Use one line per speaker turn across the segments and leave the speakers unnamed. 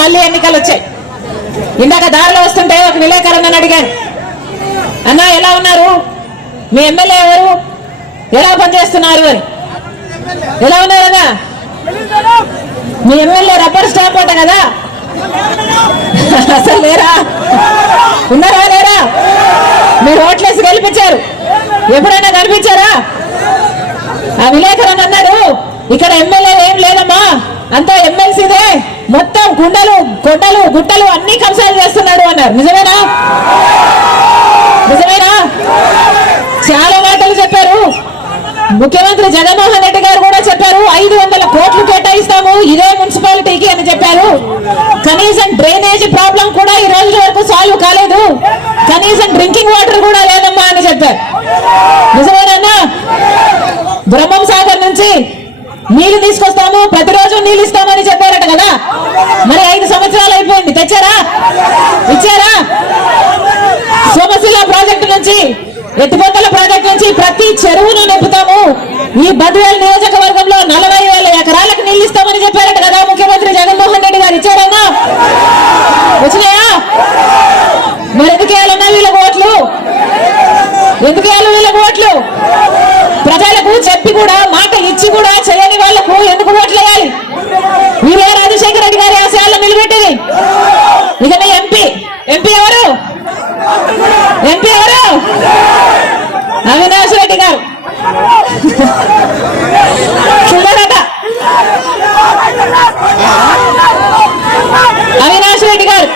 మళ్ళీ ఎన్నికలు వచ్చాయి. ఇందాక దారిలో వస్తుంటే ఒక విలేకరణ అడిగారు. అన్న ఎలా ఉన్నారు? మీ ఎమ్మెల్యే ఎవరు? ఎలా పనిచేస్తున్నారు అని. ఎలా ఉన్నారన్నా మీ ఎమ్మెల్యే రబ్బర్ స్టాంప్ అంట కదా. అసలు లేరా? ఉన్నారా లేరా? మీరు ఓట్లేసి గెలిపించారు. ఎప్పుడైనా కనిపించారా? ఆ విలేకరణ అన్నాడు ఇక్కడ ఎమ్మెల్యే ఏం లేదమ్మా. అంతా ఎమ్మెల్సీదే. మొత్తం గుండెలు గొడ్డలు గుట్టలు అన్ని కబ్జాలు చేస్తున్నాడు అన్నారు. నిజమేనా? నిజమేనా? చాలా మాటలు చెప్పారు. ముఖ్యమంత్రి జగన్మోహన్ రెడ్డి గారు కూడా చెప్పారు ఐదు వందల కోట్లు కేటాయిస్తాము ఇదే మున్సిపాలిటీకి అని చెప్పారు. కనీసం డ్రైనేజ్ ప్రాబ్లం కూడా ఈ రోజు వరకు సాల్వ్ కాలేదు. కనీసం డ్రింకింగ్ వాటర్ కూడా లేదమ్మా అని చెప్పారు. నిజమేనా బ్రహ్మం సాగర్ నుంచి నీళ్ళు తీసుకొస్తాము ప్రతిరోజు నీళ్ళు ఇస్తామని చెప్పారట కదా? మరి ఐదు సంవత్సరాలు అయిపోయింది. తెచ్చారా? ఇచ్చారా? సోమశిల ప్రాజెక్టు నుంచి ఎత్తిపోతల ప్రాజెక్టు నుంచి ప్రతి చెరువును నింపుతాము. ఈ బద్వేల్ నియోజకవర్గంలో నలభై వేల ఎకరాలకు నీళ్ళు ఇస్తామని చెప్పారట కదా ముఖ్యమంత్రి జగన్మోహన్ రెడ్డి గారు. ఇచ్చారన్నా వచ్చినాయా? మరి ఎందుకు వేయాలన్నా వీళ్ళ ఓట్లు? ఎందుకు వేయాలి ఓట్లు? ప్రజలకు చెప్పి కూడా మాట ఇచ్చి కూడా చేయాలి వాళ్ళకు ఎందుకు ఓట్లు వేయాలి వీరే రాజశేఖర రెడ్డి గారి ఆశయాలను నిలబెట్టేది ఇక మీ ఎంపీ ఎంపీ ఎవరు ఎంపీ ఎవరు అవినాష్ రెడ్డి గారు చూడరట అవినాష్ రెడ్డి గారు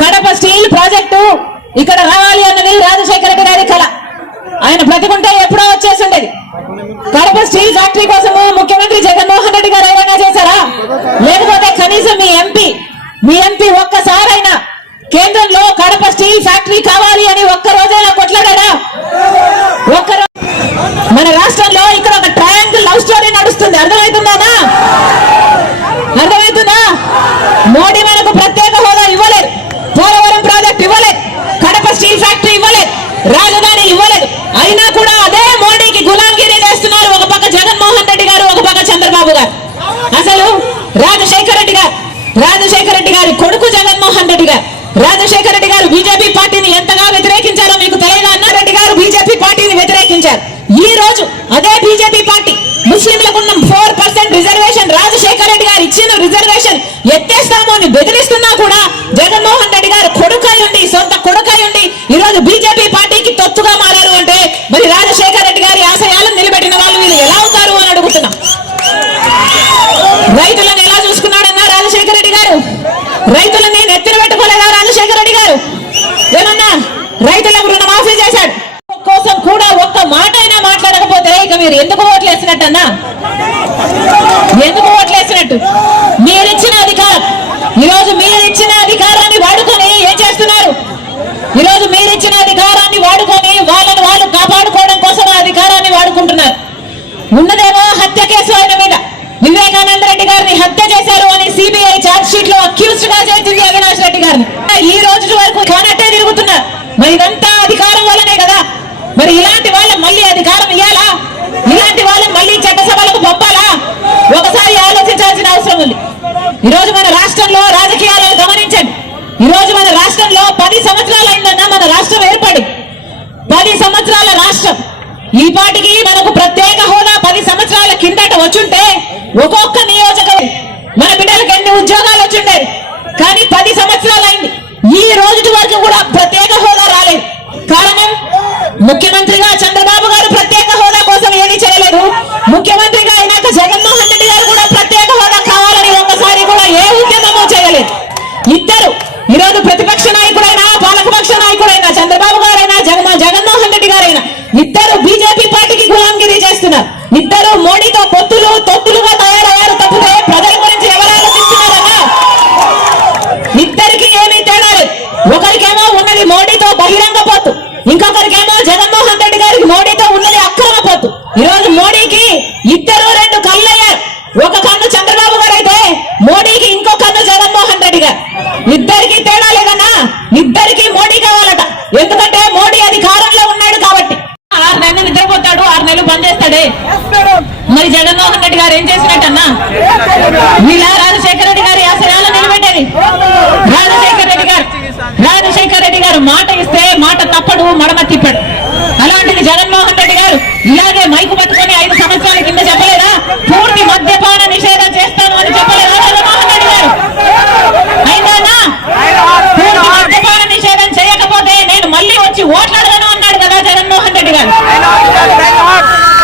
కడప స్టీల్ ప్రాజెక్టు ఇక్కడ రావాలి అన్నది రాజశేఖర రెడ్డి గారి కళ ఆయన బ్రతికుంటే ఎప్పుడో వచ్చేసిండేది కడప స్టీల్ ఫ్యాక్టరీ కోసము ముఖ్యమంత్రి జగన్మోహన్ రెడ్డి గారు ఏమైనా చేశారా లేకపోతే కనీసం మీ ఎంపీ మీ ఎంపీ ఒక్కసారైనా కేంద్రంలో కడప స్టీల్ కావాలి అని ఒక్క రోజైనా కొట్లాడా ఒక్క మన రాష్ట్రంలో ఇక్కడ ఒక ట్రయాంగిల్ లవ్ స్టోరీ నడుస్తుంది. అర్థమవుతుందానా అర్థమవుతుందా మోడీ మనకు ప్రత్యేక హోదా ఇవ్వలేదు. పోలవరం ప్రాజెక్ట్ ఇవ్వలేదు. కడప స్టీల్ ఫ్యాక్టరీ ఇవ్వలేదు. రాజధాని ఇవ్వలేదు. అయినా కూడా అదే మోడీకి గులాంగిరి చేస్తున్నారు ఒక పక్క జగన్మోహన్ రెడ్డి గారు ఒక పక్క చంద్రబాబు గారు. అసలు రాజశేఖర రెడ్డి గారు రాజశేఖర రెడ్డి గారి కొడుకు జగన్మోహన్ రెడ్డి గారు. రాజశేఖర రెడ్డి గారు బీజేపీ పార్టీని ఎంతగా వ్యతిరేకించారో మీకు తెలియదా? అన్నారెడ్డి గారు బీజేపీ పార్టీని వ్యతిరేకించారు. ఈ రోజు అదే బీజేపీ పార్టీ ముస్లింలకు ఉన్న four percent reservation Rajasekhara Reddy garu ఇచ్చిన రిజర్వేషన్ ఎత్తేస్తాము అని బెదిరిస్తున్నా కూడా జగన్మోహన్ రెడ్డి గారు కొడుకై ఉండి సొంత కొడుకై ఉండి ఈ రోజు బీజేపీ పార్టీకి తొత్తుగా మారారు అంటే మరి రాజశేఖర రెడ్డి గారి ఆశయాలను నిలబెట్టిన వాళ్ళు వీళ్ళు ఎలా అవుతారు అని అడుగుతున్నాం రైతులను ఎలా చూసుకున్నాడన్నా రాజశేఖర రెడ్డి గారు రైతులని నెత్తిన పెట్టుకోలేదా రాజశేఖర రెడ్డి గారు ఏమన్నా రైతులకు రుణమాఫీ చేశాడు. కోసం కూడా ఒక్క మాట అయినా మాట్లాడకపోతే ఇక మీరు ఎందుకు ఓట్లేసినట్టన్నా? ఎందుకు ఓట్లేసినట్టు? మీరిచ్చిన అధికారం. ఈరోజు మీరిచ్చిన అధికారాన్ని వాడుకొని ఏం చేస్తున్నారు? ఈరోజు మీరిచ్చిన అధికారాన్ని వాడుకొని వాళ్ళని వాళ్ళు కాపాడుకోవడం కోసం ఆ అధికారాన్ని వాడుకుంటున్నారు. ఉన్నదేమో హత్య కేసు ఆయన మీద. వివేకానంద రెడ్డి గారిని హత్య చేశారు అని సిబిఐ ఛార్జ్ షీట్లో అక్యూస్డ్గా చేసింది అవినాష్ రెడ్డి గారిని. ఈ రోజు వరకు కానట్టే తిరుగుతున్నారు. మరి ఇదంతా అధికారం వల్లనే కదా. మరి ఇలాంటి వాళ్ళ మళ్ళీ అధికారం ఇవ్వాలా ఇలాంటి వాళ్ళ మళ్ళీ చట్టసభలకు పంపాలా? ఒకసారి ఆలోచించాల్సిన అవసరం ఉంది. ఈ రోజు మన రాష్ట్రంలో రాజకీయాలను గమనించండి. ఈరోజు మన రాష్ట్రంలో పది సంవత్సరాలు అయిందన్నా మన రాష్ట్రం ఏర్పడి పది సంవత్సరాల రాష్ట్రం. ఈ పాటికి మనకు ప్రత్యేక హోదా పది సంవత్సరాల కిందట వచ్చుంటే ఒక్కొక్క నియోజకవర్గం మన బిడ్డలకు ఎన్ని ఉద్యోగాలు వచ్చిండే కానీ పది సంవత్సరాలు అయింది ఈ రోజు వరకు కూడా ప్రత్యేక ముఖ్యమంత్రిగా చంద్రబాబు గారు ప్రత్యేక హోదా కోసం ఏమీ చేయలేదు. ముఖ్యమంత్రిగా అయినాక జగన్మోహన్ రెడ్డి గారు కూడా ప్రత్యేక హోదా కావాలని ఒక్కసారి కూడా ఏ ఉద్యమము చేయలేదు. ఇద్దరు ఈరోజు ప్రతిపక్ష నాయకుడైనా పాలకపక్ష నాయకుడైనా చంద్రబాబు గారైనా జగన్ జగన్మోహన్ రెడ్డి గారైనా ఇద్దరు బీజేపీ పార్టీకి గులాంగిరి చేస్తున్నారు. ఇద్దరు మోడీతో పొత్తులు వచ్చి ఓట్లు అడగను అన్నాడు కదా జగన్మోహన్ రెడ్డి గారు.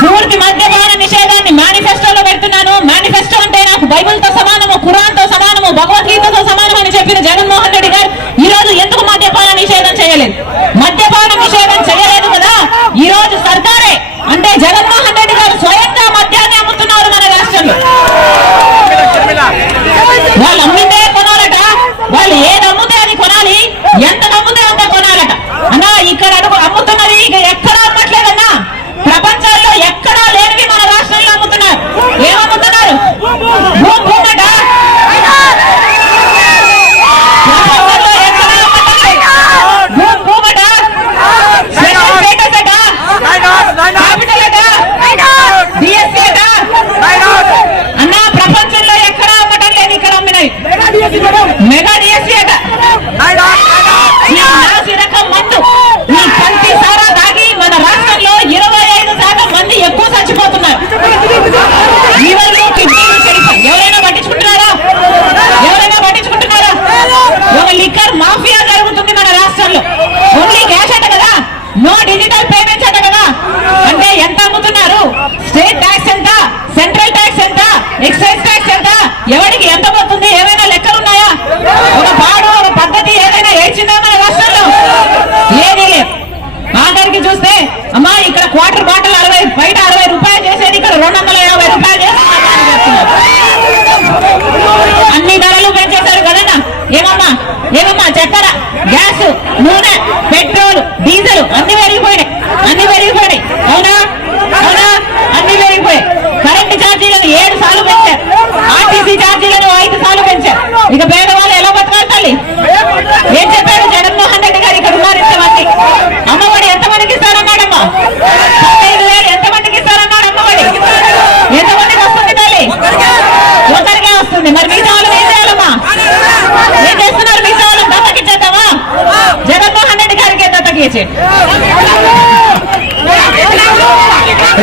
పూర్తి మద్యపాన నిషేధాన్ని మేనిఫెస్టోలో పెడుతున్నాను. మేనిఫెస్టో అంటే నాకు బైబుల్తో సమానము ఖురాన్తో సమానము భగవద్గీతతో సమానం అని చెప్పిన జగన్మోహన్ రెడ్డి గారు ఈ రోజు ఎందుకు మద్యపాన నిషేధం చేయలేదు? మద్యపాన నిషేధం చేయలేదు కదా? ఈ రోజు సర్కారే అంటే జగన్ I don't,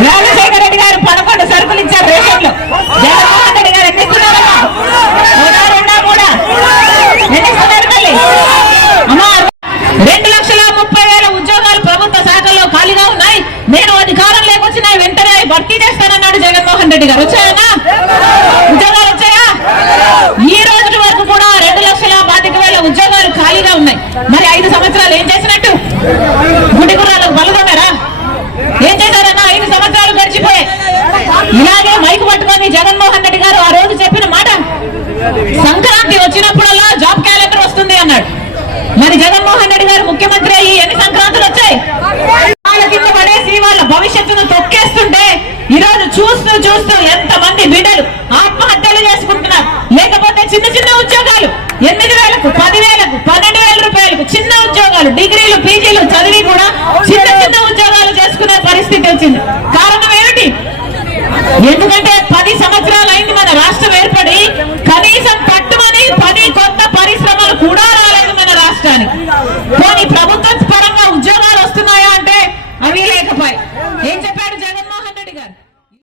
రాజశేఖర రెడ్డి గారు పదకొండు సరుకులు ఇచ్చారు రేషన్లు. జగన్మోహన్ రెడ్డి గారు రెండు లక్షల ముప్పై వేల ఉద్యోగాలు ప్రభుత్వ శాఖల్లో ఖాళీగా ఉన్నాయి. నేను అధికారం లేకొచ్చిన వెంటనే భర్తీ చేస్తానన్నాడు జగన్మోహన్ రెడ్డి గారు. వచ్చాయనా ఉద్యోగాలు వచ్చాయా? ఈ రోజు వరకు కూడా రెండు లక్షల పాతిక వేల ఉద్యోగాలు ఖాళీగా ఉన్నాయి. మరి ఐదు సంవత్సరాలు ఏం చేసినట్టు? వచ్చింది కారణం ఏమిటి? ఎందుకంటే పది సంవత్సరాల